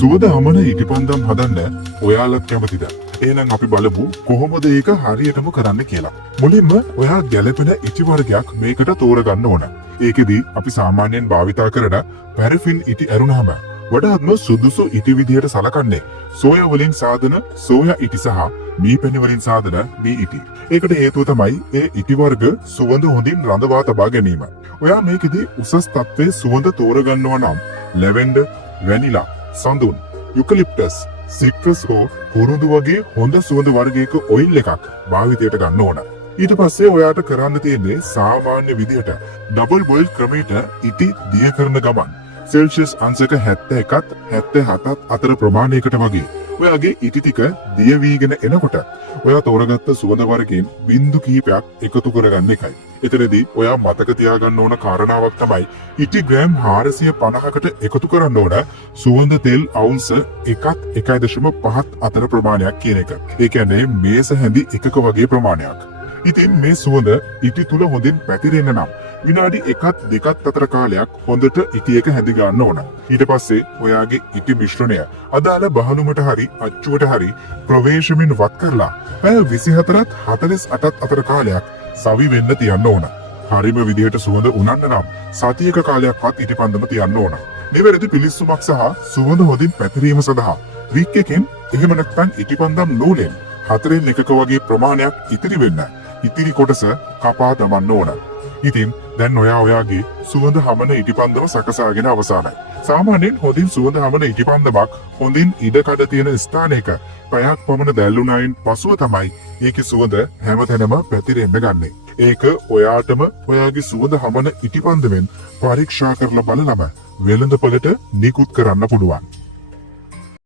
සුවඳ හමන ඉටිපන්දම් හදන්න ඔයාලත් කැමතිද? එහෙනම් අපි බලමු කොහොමද ඒක හරියටම කරන්න කියලා. මුලින්ම ඔයා ගැළපෙන ඉටි වර්ගයක් මේකට තෝරගන්න ඕන. ඒකෙදි අපි සාමාන්‍යයෙන් භාවිතා කරන පැරෆින් ඉටි ඇරුණාම වඩාත්ම සුදුසු ඉටි විදියට සලකන්නේ සෝයා වලින් සාදන සෝයා ඉටි සහ මී පැණි වලින් සාදන මී ඉටි. ඒකට හේතුව තමයි ඒ ඉටි වර්ග සුවඳ හොඳින් රඳවා තබා ගැනීම. ඔයා මේකෙදි උසස් තත්ත්වයේ සුවඳ තෝරගන්නවා නම් ලැවෙන්ඩර්, වැනිලා, සඳුන්, යුකලිප්ටස්, සිට්‍රස් හෝ කුරුඳු වගේ හොඳ සුවඳ වර්ගයක ඔයිල් එකක් භාවිතයට ගන්න ඕන. ඊට පස්සේ ඔයාට කරන්න තියෙන්නේ සාමාන්‍ය විදිහට ඩබල් බොයිල් ක්‍රමයට ඉටි දිය කරන ගමන් සෙල්සියස් අංශක 71ත් 77ත් අතර ප්‍රමාණයකට වගේ ඔයාගේ ඉටි ටික දිය වීගෙන එනකොට ඔයා තෝරගත්ත සුවඳ වර්ගයෙන් බින්දු කිහිපයක් එකතු කරගන්න එකයි. එතනදී ඔයා මතක තියාගන්න ඕන කාරණාවක් තමයි ඉටි ග්‍රෑම් 450කට එකතු කරන්න ඕන සුවඳ තෙල් අවුන්ස 1.5 අතර ප්‍රමාණයක් කියන එක. ඒ කියන්නේ මේස හැඳි එකක වගේ ප්‍රමාණයක්. ඉතින් මේ සුවඳ ඉටි තුල හොඳින් පැතිරෙන්න නම් විනාඩි 1-2 අතර කාලයක් හොඳට ඉටි එක හැඳි ගන්න ඕන. ඊට පස්සේ ඔයාගේ ඉටි මිශ්‍රණය අදාළ බහලුමට හරි අච්චුවට හරි ප්‍රවේශමින් වත් කරලා පැය 24-48 අතර කාලයක් සවි වෙන්න තියන්න ඕන. හරිම විදිහට සුවඳ උනන්න නම් සතියක කාලයක්වත් ඉටිපන්දම තියන්න ඕන. නිවැරදි පිළිස්සුමක් සහ සුවඳ හොඳින් පැතිරීම සඳහා වික් එකෙන් එහෙම නැත්නම් ඉටිපන්දම් නූලෙන් 4/1 වගේ ප්‍රමාණයක් ඉතිරි වෙන්න ඉතිරි කොටස කපා දමන්න ඕන. ඉතින් දැන් ඔයාගේ සුවඳ හමන ඉටිපන්දම සකසාගෙන අවසానයි. සාමාන්‍යයෙන් හොඳින් සුවඳ හමන ඉටිපන්දමක් හොඳින් ඉඩකඩ තියෙන ස්ථානයක පැයක් පමණ දැල්ලුණායින් පසුව තමයි ඒකේ සුවඳ හැමතැනම පැතිරෙන්න ගන්නෙ. ඒක ඔයාටම ඔයාගේ සුවඳ හමන ඉටිපන්දමෙන් පරීක්ෂා කරලා බලලම වෙළඳපළට නිකුත් කරන්න පුළුවන්.